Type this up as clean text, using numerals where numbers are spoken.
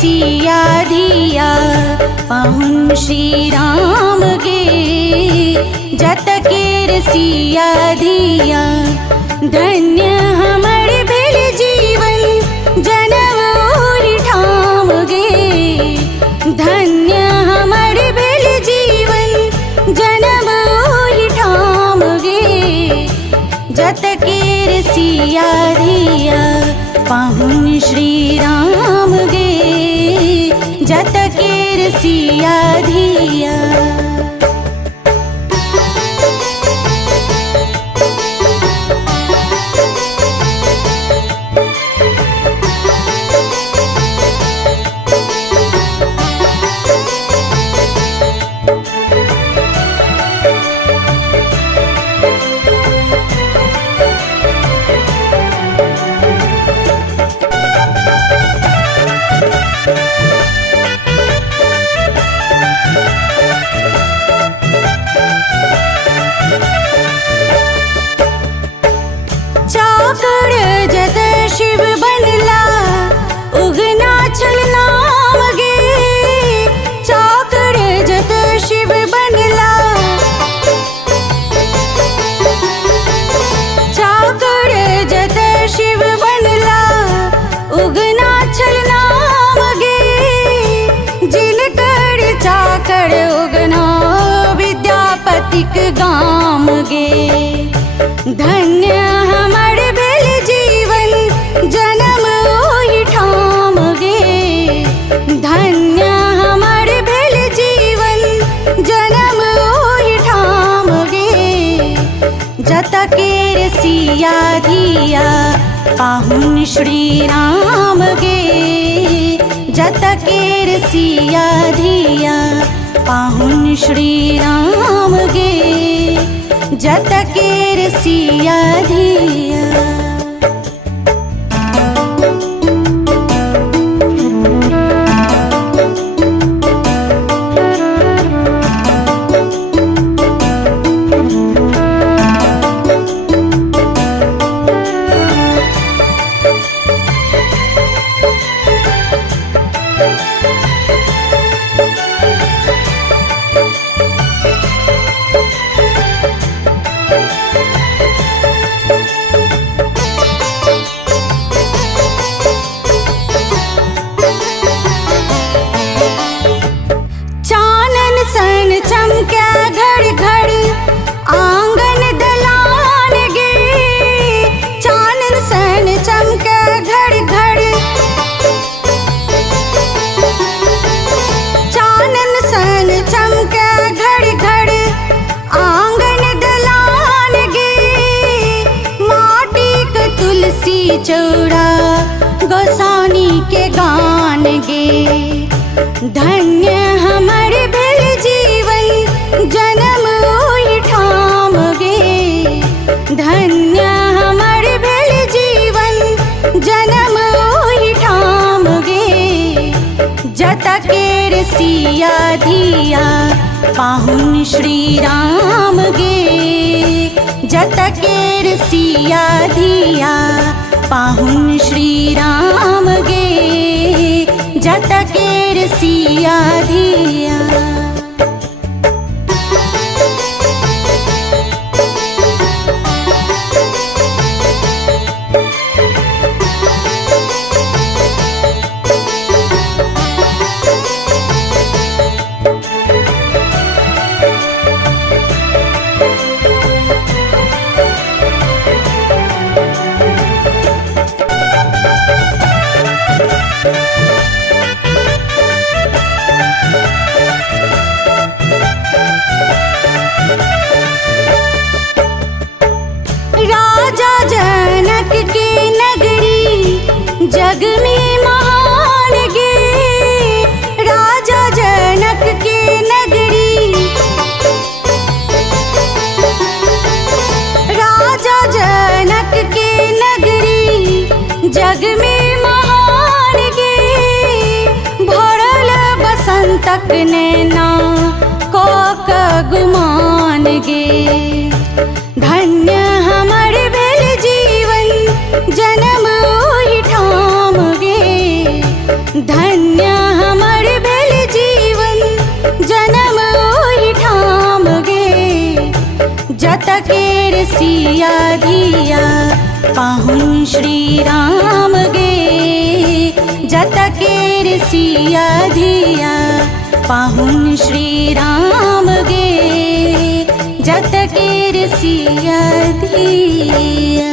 सिया धिया पाहुन श्री राम गे। जतकेर सिया धिया धन्य हमर भेल जीवन जनम ओरि ठाम गे। धन्य हमर भेल जीवन जनम ओरि ठाम गे। जतकेर सिया धिया पाहुन श्री राम गे। जतकेर सिया धिया जत शिव बनला उगना छल नाम गे। चाकड़ जत शिव बनला चाकड़ जत शिव बनला उगना छल नाम गे। जिनकर चाकड़ उगना विद्यापतिक गाम गे। धन्य हमर भेल जीवन जनम ओहि ठाम गे। धन्य हमर भेल जीवन जनम ओहि ठाम गे। जतकेर सिया धिया पाहुन श्री राम गे। जतकेर सिया धिया पाहुन श्री राम गे। जतकेर सिया धिया चमक्या घड़ घड़ आंगन दलान गे। चानन सन चमक्या घड़ घड़ चानन सन चमक्या घड़ घड़ आंगन दलान गे। माटी क तुलसी चौड़ा गोसानी के गान गे। धन्य हमर भेल जीवन जनम ओहि ठाम गे। धन्य हमर भेल जीवन जनम ओहि ठाम गे। जतकेर सिया धिया पाहुन श्री राम गे। जतकेर सिया धिया पाहुन श्री राम गे। जतकेर सिया धिया राजा जनक के नगरी जग में महान गे। राजा जनक के नगरी राजा जनक के नगरी जग में महान गे। भरल बसंतक नैना कोक गुमान गे। धन्य हमर भेल जीवन जनम ओहि ठाम गे। धन्य सिया धिया पाहुन श्री राम गे जतकेर सिया धिया पाहुन श्री राम गे जतकेर सिया धिया।